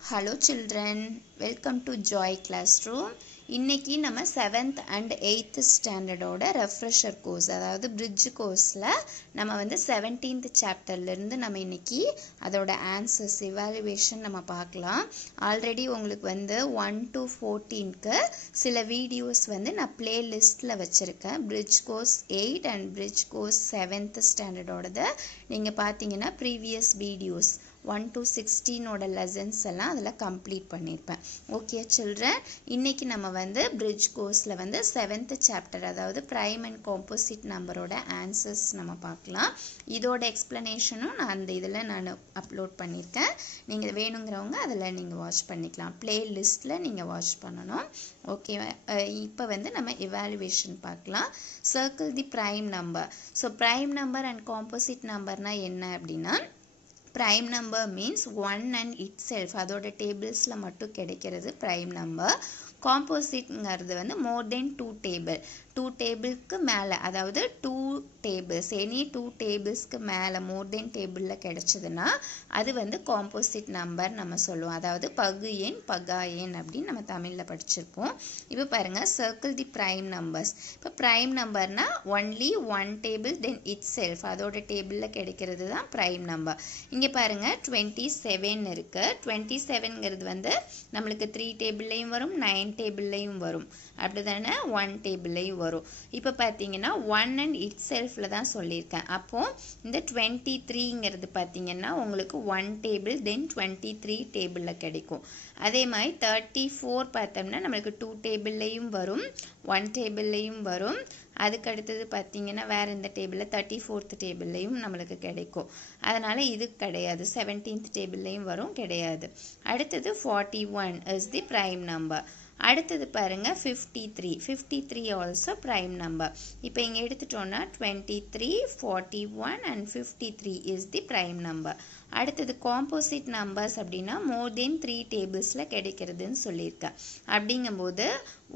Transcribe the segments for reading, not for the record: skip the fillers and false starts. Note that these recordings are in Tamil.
Hello children, welcome to Joy Classroom. இன்னைக்கு நம்ம 7th and 8th standard ஓட refresher course அதாவது bridge courseல நம்ம வந்து 17th chapterல இருந்து நம்ம இன்னைக்கு அதோட answers evaluation நம்ம பார்க்கலாம். ஆல்ரெடி உங்களுக்கு வந்து 1 to 14க்கு சில வீடியோஸ் வந்து நான் playlistல வச்சிருக்கேன். bridge course 8 and bridge course 7th standard ஓடத நீங்க பாத்தீங்கன்னா previous videos 1 to 16 ஓட lessons எல்லாம் அதில் complete பண்ணியிருப்பேன். ஓகே சில்ட்ரன், இன்னைக்கு நம்ம வந்து bridge courseல வந்து 7th chapter அதாவது prime and composite நம்பரோட answers நம்ம பார்க்கலாம். இதோட எக்ஸ்பிளனேஷனும் நான் அந்த இதில் நான் அப்லோட் பண்ணியிருக்கேன். நீங்கள் வேணுங்கிறவங்க அதில் நீங்கள் வாட்ச் பண்ணிக்கலாம். பிளேலிஸ்ட்டில் நீங்கள் வாட்ச் பண்ணணும். ஓகே, இப்போ வந்து நம்ம evaluation பார்க்கலாம். circle the prime number. So prime number and composite numberனா என்ன அப்படின்னா, prime number means one and itself, அதோட டேபிள்ஸ்ல மட்டும் கிடைக்கிறது prime number. காம்போசிட்ங்கிறது வந்து more than 2 table, 2 டேபிள்க்கு மேலே, அதாவது 2 tables, எனி 2 tablesக்கு மேலே more than டேபிளில் கிடைச்சதுன்னா அது வந்து காம்போசிட் நம்பர் நம்ம சொல்லுவோம். அதாவது பகு எண், பகா எண் அப்படின்னு நம்ம தமிழில் படிச்சிருப்போம். இப்போ பாருங்க, circle the prime numbers. இப்போ prime நம்பர்னா only one table then itself, அதோட டேபிளில் கிடைக்கிறது தான் prime number. இங்கே பாருங்க 27 இருக்கு. 27ங்கிறது வந்து நம்மளுக்கு 3 டேபிள்லையும் வரும், 9 டேபிள்லையும் வரும், அப்படிதானே 1 டேபிள்லையும் வரும். இப்போ பார்த்தீங்கன்னா 1 and itselfல தான் சொல்லியிருக்கேன். அப்போ இந்த 23ங்கிறது பார்த்தீங்கன்னா உங்களுக்கு 1 டேபிள் தென் 23 டேபிளில் கிடைக்கும். அதே மாதிரி 34 பார்த்தோம்னா நம்மளுக்கு 2 டேபிள்லையும் வரும், 1 டேபிள்லையும் வரும். அதுக்கு அடுத்தது பார்த்தீங்கன்னா வேறு இந்த டேபிளில் 34th டேபிள்லையும் நம்மளுக்கு கிடைக்கும். அதனால் இது கிடையாது. 17th டேபிள்லையும் வரும், கிடையாது. அடுத்தது 41 இஸ் தி ப்ரைம் நம்பர். அடுத்தது பாருங்க 53. 53 ஆல்சோ ப்ரைம் நம்பர். இப்போ இங்கே எடுத்துட்டோன்னா 23, 41 and 53 is the prime number. அடுத்தது காம்போசிட் நம்பர்ஸ் அப்படின்னா மோர் தென் 3 டேபிள்ஸில் கிடைக்கிறதுன்னு சொல்லியிருக்கேன். அப்படிங்கும்போது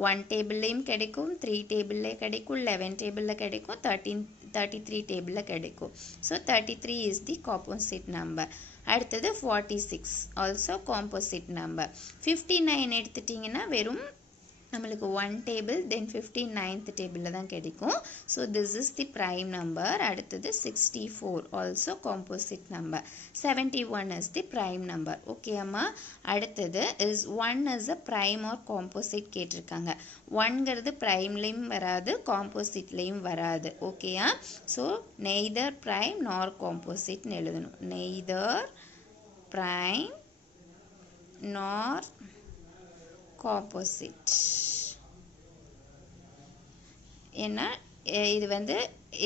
1 டேபிள்லையும் கிடைக்கும், 3 டேபிள்லையும் கிடைக்கும், 11 டேபிளில் கிடைக்கும், 33 டேபிளில் கிடைக்கும். So 33 is the composite number. அடுத்தது 46 ஆல்சோ காம்போசிட் நம்பர். 59 எடுத்துட்டிங்கன்னா வெறும் நம்மளுக்கு 1 டேபிள் தென் 59th டேபிளில் தான் கிடைக்கும். So this is the prime number. அடுத்தது 64 also composite number. 71 is the prime number. Okay அம்மா. அடுத்தது is 1 is a prime or composite கேட்டிருக்காங்க. 1ங்கிறது ப்ரைம்லேயும் வராது, காம்போசிட்லேயும் வராது. ஓகேயா? ஸோ நெய்தர் ப்ரைம் நார் காம்போசிட்னு எழுதணும். நெய்தர் ப்ரைம் நார் காம்போசிட். ஏன்னா இது வந்து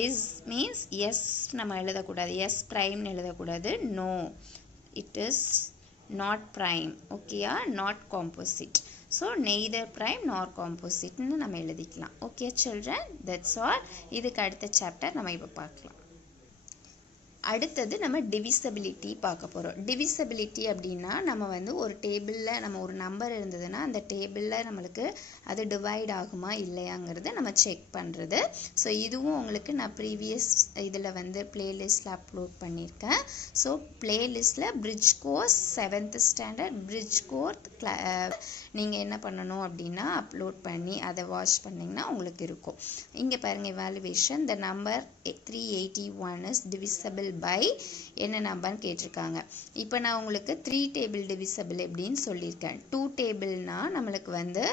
இஸ் மீன்ஸ் எஸ் நம்ம எழுதக்கூடாது, எஸ் ப்ரைம்னு எழுதக்கூடாது. No, it is not prime. ஓகேயா? Not composite. So neither prime nor காம்போசிட்னு நம்ம எழுதிக்கலாம். Okay children, that's all. இதுக்கு அடுத்த சாப்டர் நம்ம இப்போ பார்க்கலாம். அடுத்தது நம்ம டிவிசபிலிட்டி பார்க்க போகிறோம். டிவிசபிலிட்டி அப்படின்னா நம்ம வந்து ஒரு டேபிளில் நம்ம ஒரு நம்பர் இருந்ததுன்னா அந்த டேபிளில் நம்மளுக்கு அது டிவைட் ஆகுமா இல்லையாங்கிறத நம்ம செக் பண்ணுறது. ஸோ இதுவும் உங்களுக்கு நான் ப்ரீவியஸ் இதில் வந்து பிளேலிஸ்ட்டில் அப்லோட் பண்ணியிருக்கேன். ஸோ பிளேலிஸ்ட்டில் bridge course 7th standard bridge course நீங்கள் என்ன பண்ணணும் அப்படின்னா அப்லோட் பண்ணி அதை வாட்ச் பண்ணிங்கன்னா உங்களுக்கு இருக்கும். இங்கே பாருங்கள் evaluation. the number 381 is divisible by என்ன நம்பர்னு கேட்டிருக்காங்க. இப்போ நான் உங்களுக்கு 3 டேபிள் டிவிசபிள் எப்படின்னு சொல்லியிருக்கேன். 2 டேபிள்னா நம்மளுக்கு வந்து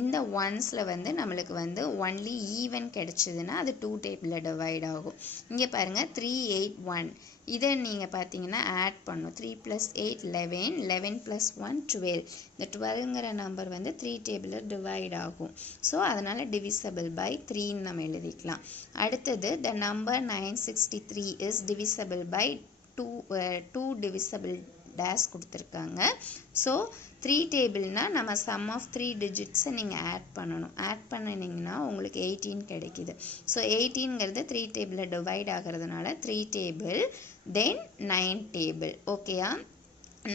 இந்த ஒன்ஸில் வந்து நம்மளுக்கு வந்து ஒன்லி ஈவன் கிடைச்சதுன்னா அது 2 டேபிளில் டிவைட் ஆகும். இங்கே பாருங்கள் 381. இதை நீங்கள் பார்த்தீங்கன்னா ஆட் பண்ணும். 3 + 8 11, 11 + 1 12. இந்த 12ங்கிற நம்பர் வந்து 3 டேபிளில் டிவைட் ஆகும். ஸோ அதனால் டிவிசபிள் பை 3ன்னு நம்ம எழுதிக்கலாம். அடுத்தது the number 963 is divisible by 2 divisible dash கொடுத்துருக்காங்க. ஸோ 3 டேபிள்னா நம்ம சம் ஆஃப் 3 டிஜிட்ஸை நீங்கள் ஆட் பண்ணணும். ஆட் பண்ணினீங்கன்னா உங்களுக்கு 18 கிடைக்குது. ஸோ 18ங்கிறது 3 டேபிளில் டிவைட் ஆகிறதுனால 3 டேபிள் தென் 9 டேபிள். ஓகேயா?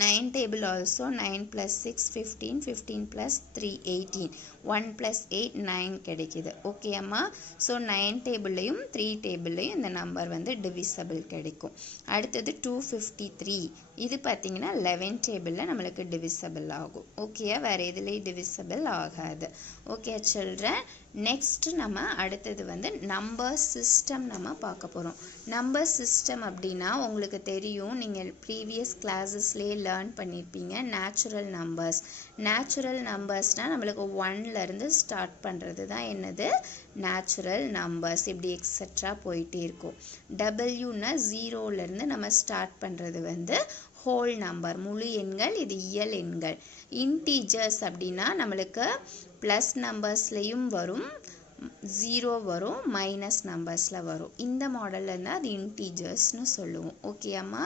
9 table also 9 + 6 15, 15 + 3 18. 1 + 8 9 கிடைக்குது. ஓகே அம்மா. ஸோ 9 டேபிள்லையும் 3 டேபிள்லையும் இந்த நம்பர் வந்து டிவிசபிள் கிடைக்கும். அடுத்தது 253. இது பார்த்தீங்கன்னா 11 டேபிளில் நம்மளுக்கு டிவிசபிள் ஆகும். ஓகேயா, வேறு எதுலேயும் டிவிசபிள் ஆகாது. Okay children. நெக்ஸ்ட் நம்ம அடுத்தது வந்து நம்பர் சிஸ்டம் நம்ம பார்க்க போகிறோம். நம்பர் சிஸ்டம் அப்படின்னா உங்களுக்கு தெரியும், நீங்கள் ப்ரீவியஸ் கிளாஸஸ்லேயே லேர்ன் பண்ணியிருப்பீங்க. Natural numbers. நேச்சுரல் நம்பர்ஸ்னால் நம்மளுக்கு 1லேருந்து ஸ்டார்ட் பண்ணுறது தான் என்னது நேச்சுரல் நம்பர்ஸ். இப்படி எக்ஸட்ரா போயிட்டே இருக்கும். டபிள்யூன்னா 0லேருந்து நம்ம ஸ்டார்ட் பண்ணுறது வந்து ஹோல் நம்பர், முழு எண்கள். இது இயல் எண்கள். இன்டீஜர்ஸ் அப்படின்னா நம்மளுக்கு ப்ளஸ் நம்பர்ஸ்லேயும் வரும், 0 வரும், மைனஸ் நம்பர்ஸில் வரும். இந்த மாடலில் இருந்தால் அது இன்டீஜர்ஸ்னு சொல்லுவோம். ஓகே அம்மா.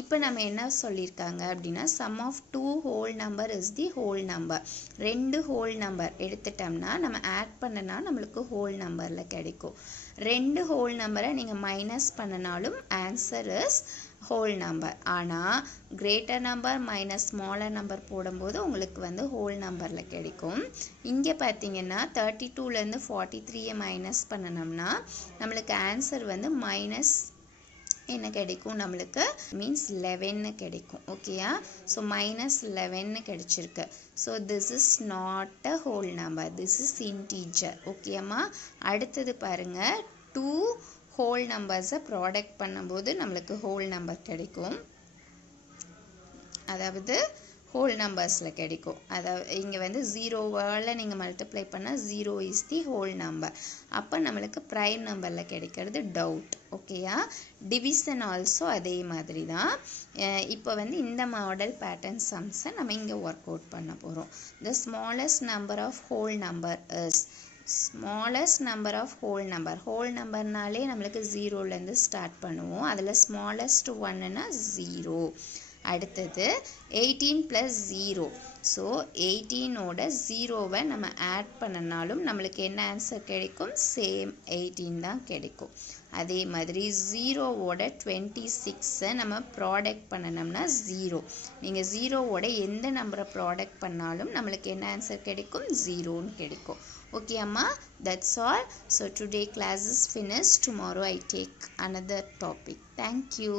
இப்போ நம்ம என்ன சொல்லியிருக்காங்க அப்படின்னா sum of 2 whole number is the whole number. 2 whole number எடுத்துட்டோம்னா நம்ம ஆட் பண்ணனா நம்மளுக்கு ஹோல் நம்பரில் கிடைக்கும். 2 ஹோல் நம்பரை நீங்கள் மைனஸ் பண்ணினாலும் ஆன்சர் இஸ் ஹோல் நம்பர். ஆனால் greater number minus smaller number போடும்போது உங்களுக்கு வந்து ஹோல் நம்பரில் கிடைக்கும். இங்கே பார்த்தீங்கன்னா 32லேருந்து 43 மைனஸ் பண்ணனோம்னா நம்மளுக்கு ஆன்சர் வந்து மைனஸ் என்ன கிடைக்கும், நம்மளுக்கு மீன்ஸ் 11 கிடைக்கும். ஓகேயா. ஸோ -11 கிடைச்சிருக்கு. So this is not a whole number, this is integer. ஓகேம்மா. அடுத்தது பாருங்கள், 2 ஹோல் நம்பர்ஸை ப்ராடக்ட் பண்ணும்போது நம்மளுக்கு ஹோல் நம்பர் கிடைக்கும். அதாவது ஹோல் நம்பர்ஸில் கிடைக்கும். அதாவது இங்கே வந்து 0வால் நீங்கள் மல்டிப்ளை பண்ணால் 0 இஸ் தி ஹோல் நம்பர். அப்போ நம்மளுக்கு ப்ரைம் நம்பரில் கிடைக்கிறது டவுட். ஓகேயா. டிவிஷன் ஆல்சோ அதே மாதிரி தான். இப்போ வந்து இந்த மாடல் பேட்டர்ன் சம்ஸை நம்ம இங்கே ஒர்க் அவுட் பண்ண போகிறோம். The smallest number of whole number is smallest number of whole number. Whole நம்பர்னாலே நம்மளுக்கு 0லேருந்து ஸ்டார்ட் பண்ணுவோம். அதில் ஸ்மாலஸ்ட் 1ன்னா 0. அடுத்தது 18 + 0. ஸோ 18ஓட 0வை நம்ம ஆட் பண்ணனாலும் நம்மளுக்கு என்ன ஆன்சர் கிடைக்கும், சேம் 18 தான் கிடைக்கும். அதே மாதிரி 0ஓட 26 நம்ம ப்ராடக்ட் பண்ணனோம்னா 0. நீங்கள் 0ஓட எந்த நம்பரை ப்ராடக்ட் பண்ணாலும் நம்மளுக்கு என்ன ஆன்சர் கிடைக்கும், 0ன்னு கிடைக்கும். Okay amma, that's all. So today class is finished. Tomorrow I take another topic. Thank you.